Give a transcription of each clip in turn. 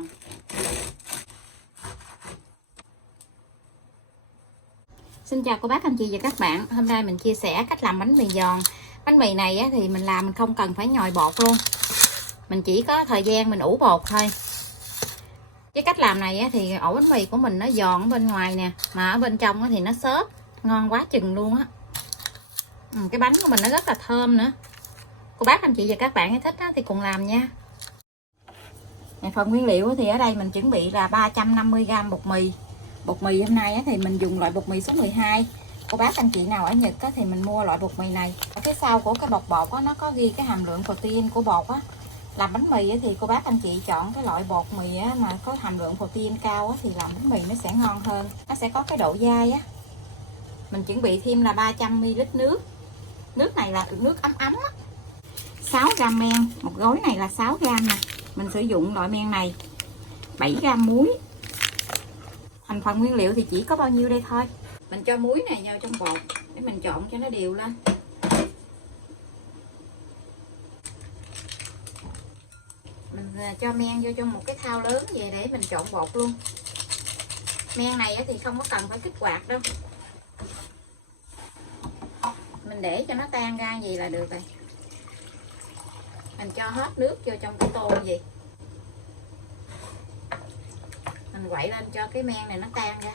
giòn. Xin chào cô bác anh chị và các bạn. Hôm nay mình chia sẻ cách làm bánh mì giòn. Bánh mì này thì mình làm mình không cần phải nhồi bột luôn, mình chỉ có thời gian mình ủ bột thôi. Cái cách làm này thì ổ bánh mì của mình nó giòn ở bên ngoài nè, mà ở bên trong thì nó xốp, ngon quá chừng luôn á. Cái bánh của mình nó rất là thơm nữa. Cô bác anh chị và các bạn thích thì cùng làm nha. Phần nguyên liệu thì ở đây mình chuẩn bị là 350g bột mì. Bột mì hôm nay thì mình dùng loại bột mì số 12. Cô bác anh chị nào ở Nhật thì mình mua loại bột mì này. Ở phía sau của cái bột bột nó có ghi cái hàm lượng protein của bột á. Làm bánh mì thì cô bác anh chị chọn cái loại bột mì mà có hàm lượng protein cao thì làm bánh mì nó sẽ ngon hơn, nó sẽ có cái độ dai á. Mình chuẩn bị thêm là 300ml nước. Nước này là nước ấm ấm á. 6g men, một gói này là 6g nè. Mình sử dụng loại men này. 7g muối. Thành phần nguyên liệu thì chỉ có bao nhiêu đây thôi. Mình cho muối này vào trong bột để mình trộn cho nó đều lên. Mình cho men vô trong một cái thau lớn về để mình trộn bột luôn. Men này thì không có cần phải kích hoạt đâu, mình để cho nó tan ra gì là được rồi. Mình cho hết nước vô trong cái tô gì, mình quậy lên cho cái men này nó tan ra.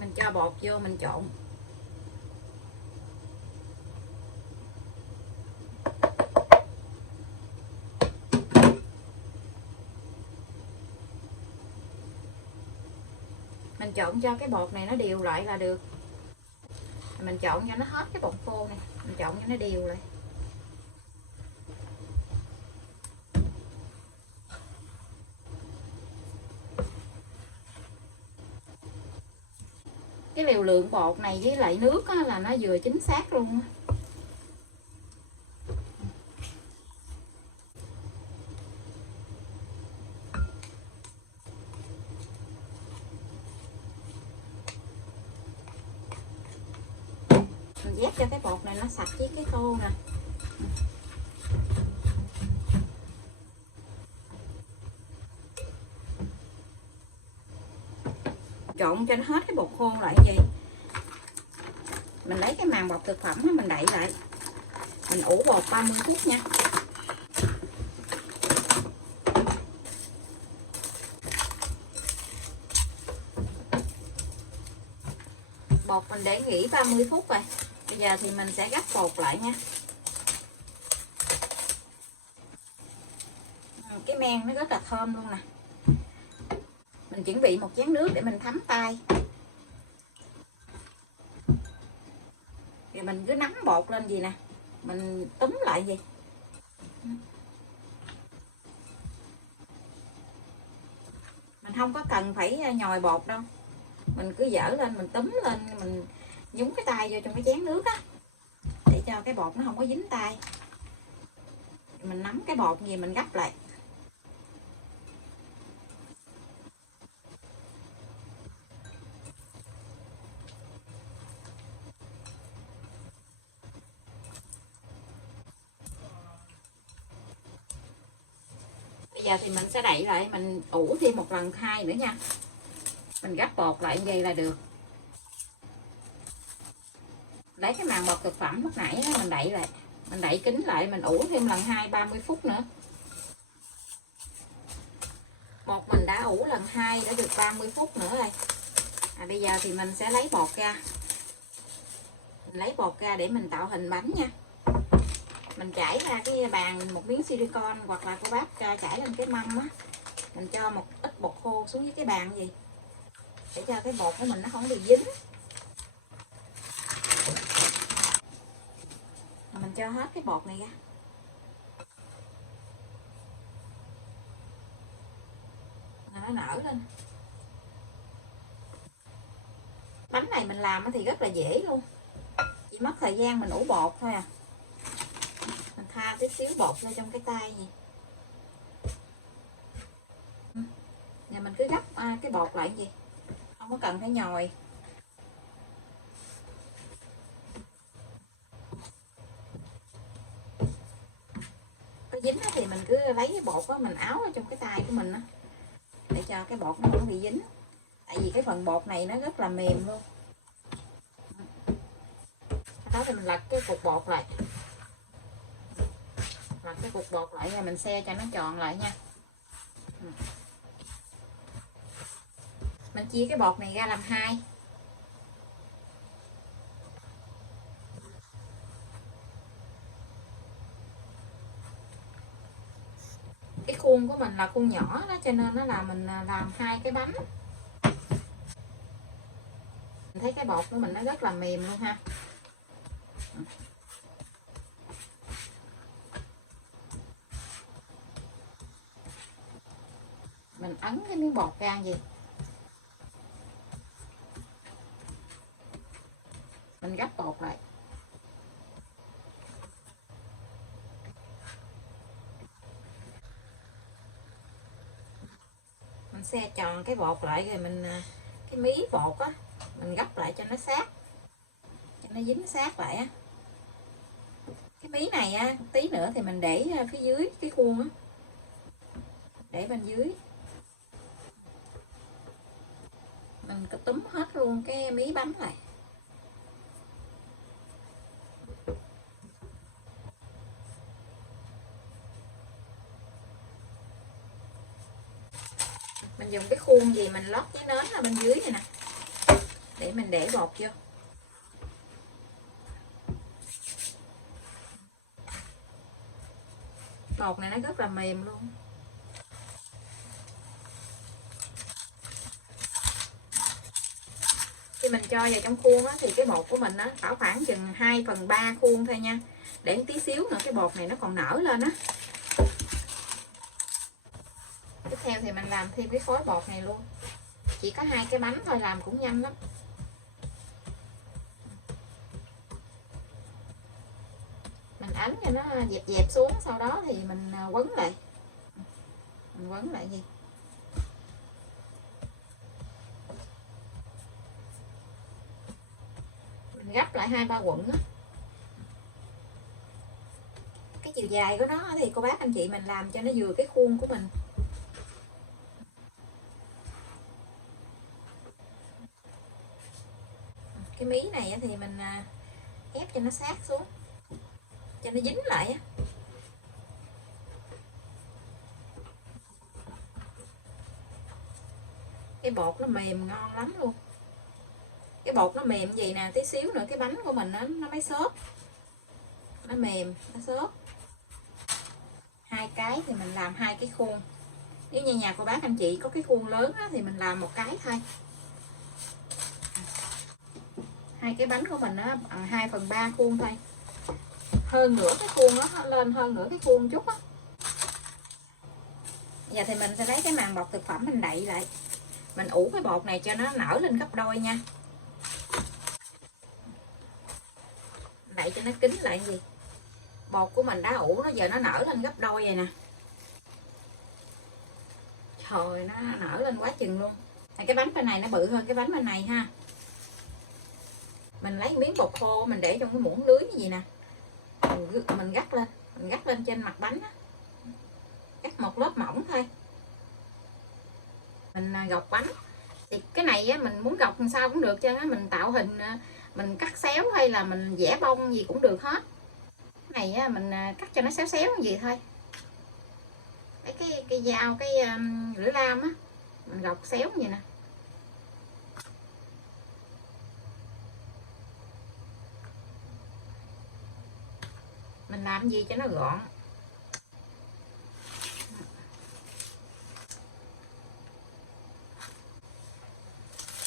Mình cho bột vô mình trộn. Mình trộn cho cái bột này nó đều lại là được. Mình trộn cho nó hết cái bột khô này, mình trộn cho nó đều lại. Cái liều lượng bột này với lại nước là nó vừa chính xác luôn. Mình vét cho cái bột này nó sạch với cái tô nè. Trộn cho nó hết cái bột khô lại gì. Mình lấy cái màng bọc thực phẩm mình đậy lại. Mình ủ bột 30 phút nha. Bột mình để nghỉ 30 phút rồi. Bây giờ thì mình sẽ gấp bột lại nha. Cái men nó rất là thơm luôn nè. Mình chuẩn bị một chén nước để mình thấm tay. Rồi mình cứ nắm bột lên gì nè, mình túm lại gì. Mình không có cần phải nhồi bột đâu. Mình cứ dở lên, mình túm lên, mình nhúng cái tay vô trong cái chén nước á, để cho cái bột nó không có dính tay. Mình nắm cái bột gì mình gấp lại. Bây giờ thì mình sẽ đậy lại, mình ủ thêm một lần hai nữa nha. Mình gấp bột lại như vậy là được. Lấy cái màng bọc thực phẩm lúc nãy mình đậy lại, mình đậy kín lại, mình ủ thêm lần 2 30 phút nữa. Bột mình đã ủ lần 2 đã được 30 phút nữa rồi. Bây giờ thì mình sẽ lấy bột ra. Mình lấy bột ra để mình tạo hình bánh nha. Mình trải ra cái bàn một miếng silicon, hoặc là cô bác trải lên cái mâm á. Mình cho một ít bột khô xuống với cái bàn gì, để cho cái bột của mình nó không bị dính. Mình cho hết cái bột này ra. Nó nở lên. Bánh này mình làm thì rất là dễ luôn, chỉ mất thời gian mình ủ bột thôi à. Mình tha tí xíu bột vô trong cái tay gì. Giờ mình cứ gấp cái bột lại gì, không có cần phải nhồi. Có dính thì mình cứ lấy cái bột đó mình áo ở trong cái tay của mình đó, để cho cái bột nó không bị dính. Tại vì cái phần bột này nó rất là mềm luôn. Đó thì mình lật cái cục bột lại, lật cái cục bột lại rồi mình xe cho nó tròn lại nha. Mình chia cái bột này ra làm hai. Cái khuôn của mình là khuôn nhỏ đó, cho nên nó là mình làm hai cái bánh. Mình thấy cái bột của mình nó rất là mềm luôn ha. Mình ấn cái miếng bột ra gì, mình gấp bột lại. Mình xe tròn cái bột lại rồi mình cái mí bột á mình gấp lại cho nó sát, cho nó dính sát lại á. Cái mí này á tí nữa thì mình để phía dưới cái khuôn á, để bên dưới. Mình có túm hết luôn cái mí bánh này. Mình dùng cái khuôn gì mình lót cái nến ở bên dưới này nè, để mình để bột vô. Bột này nó rất là mềm luôn. Khi mình cho vào trong khuôn á, thì cái bột của mình á bảo khoảng chừng 2/3 khuôn thôi nha, để tí xíu nữa cái bột này nó còn nở lên á. Tiếp theo thì mình làm thêm cái khối bột này luôn. Chỉ có 2 cái bánh thôi, làm cũng nhanh lắm. Mình ấn cho nó dẹp dẹp xuống, sau đó thì mình quấn lại. Mình quấn lại gì? Mình gấp lại 2-3 quận á. Cái chiều dài của nó thì cô bác anh chị mình làm cho nó vừa cái khuôn của mình. Cái mí này thì mình ép cho nó sát xuống, cho nó dính lại á. Cái bột nó mềm ngon lắm luôn. Cái bột nó mềm gì nè, tí xíu nữa cái bánh của mình nó mới xốp, nó mềm, nó xốp. 2 cái thì mình làm 2 cái khuôn. Nếu như nhà cô bác anh chị có cái khuôn lớn á, thì mình làm 1 cái thôi. 2 cái bánh của mình á bằng 2/3 khuôn thôi, hơn nửa cái khuôn đó, lên hơn nửa cái khuôn chút á. Giờ thì mình sẽ lấy cái màng bọc thực phẩm mình đậy lại, mình ủ cái bột này cho nó nở lên gấp đôi nha. Đậy cho nó kín lại gì. Bột của mình đã ủ nó giờ nó nở lên gấp đôi vậy nè. Trời, nó nở lên quá chừng luôn. Cái bánh bên này nó bự hơn cái bánh bên này ha. Mình lấy miếng bột khô mình để trong cái muỗng lưới như vậy nè, mình gắt lên, mình gắt lên trên mặt bánh á. Cắt một lớp mỏng thôi. Mình gọc bánh thì cái này á, mình muốn gọc làm sao cũng được chứ á, mình tạo hình, mình cắt xéo hay là mình vẽ bông gì cũng được hết. Cái này á, mình cắt cho nó xéo xéo như vậy thôi. Cái dao, cái lưỡi lam á, mình gọc xéo như vậy nè. Mình làm gì cho nó gọn.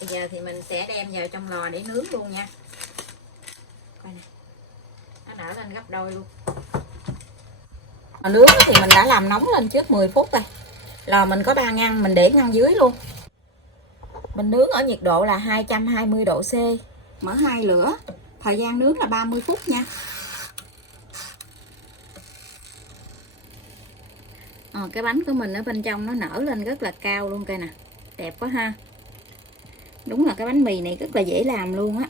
Bây giờ thì mình sẽ đem vào trong lò để nướng luôn nha. Coi nè, nó nở lên gấp đôi luôn. Lò nướng thì mình đã làm nóng lên trước 10 phút rồi. Lò mình có 3 ngăn, mình để ngăn dưới luôn. Mình nướng ở nhiệt độ là 220 độ C. Mở 2 lửa. Thời gian nướng là 30 phút nha. Cái bánh của mình ở bên trong nó nở lên rất là cao luôn coi nè. Đẹp quá ha. Đúng là cái bánh mì này rất là dễ làm luôn á.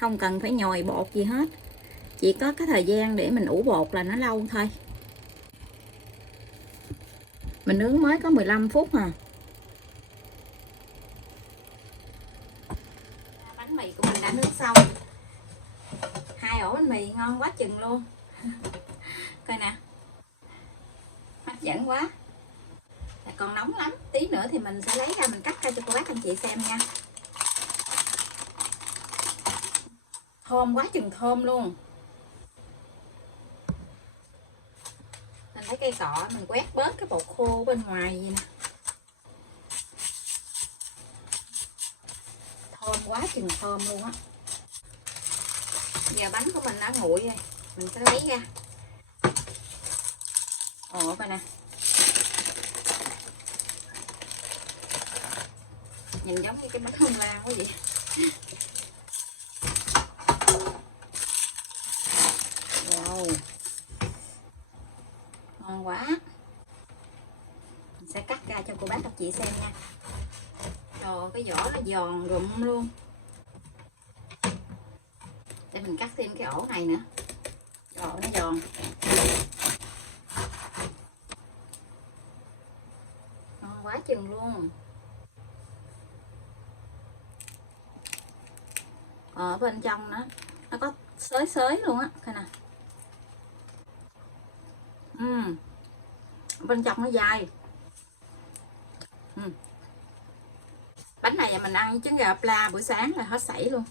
Không cần phải nhồi bột gì hết. Chỉ có cái thời gian để mình ủ bột là nó lâu thôi. Mình nướng mới có 15 phút à. Bánh mì của mình đã nướng xong. 2 ổ bánh mì ngon quá chừng luôn. Coi nè, hấp dẫn quá. Còn nóng lắm, tí nữa thì mình sẽ lấy ra mình cắt ra cho cô bác anh chị xem nha. Thơm quá chừng thơm luôn. Mình lấy cây cọ mình quét bớt cái bột khô bên ngoài gì nè. Thơm quá chừng thơm luôn á. Giờ bánh của mình đã nguội rồi, mình sẽ lấy ra. Ồ coi nè, nhìn giống như cái bánh hông lan quá vậy. Wow, ngon quá. Mình sẽ cắt ra cho cô bác các chị xem nha. Rồi cái vỏ nó giòn rụm luôn. Để mình cắt thêm cái ổ này nữa. Rồi nó giòn. Ngon quá chừng luôn. Ở bên trong nó có xới xới luôn á, coi nè. Bên trong nó dai. Bánh này mình ăn với trứng gà pla buổi sáng là hết sảy luôn.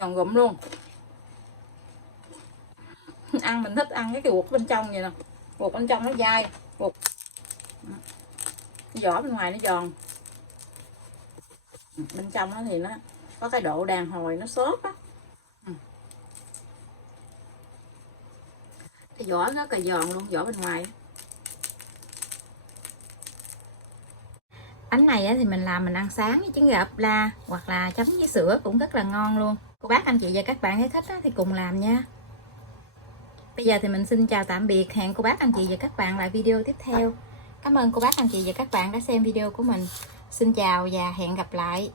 Giòn rụm luôn. Ăn mình thích ăn cái ruột bên trong vậy nè. Ruột bên trong nó dai, ruột vỏ bên ngoài nó giòn. Bên trong nó thì nó có cái độ đàn hồi, nó xốp á. Cái vỏ nó cà giòn luôn, vỏ bên ngoài. Bánh này thì mình làm mình ăn sáng với trứng gà ốp la hoặc là chấm với sữa cũng rất là ngon luôn. Cô bác anh chị và các bạn thấy thích thì cùng làm nha. Bây giờ thì mình xin chào tạm biệt, hẹn cô bác anh chị và các bạn lại video tiếp theo. Cảm ơn cô bác anh chị và các bạn đã xem video của mình. Xin chào và hẹn gặp lại.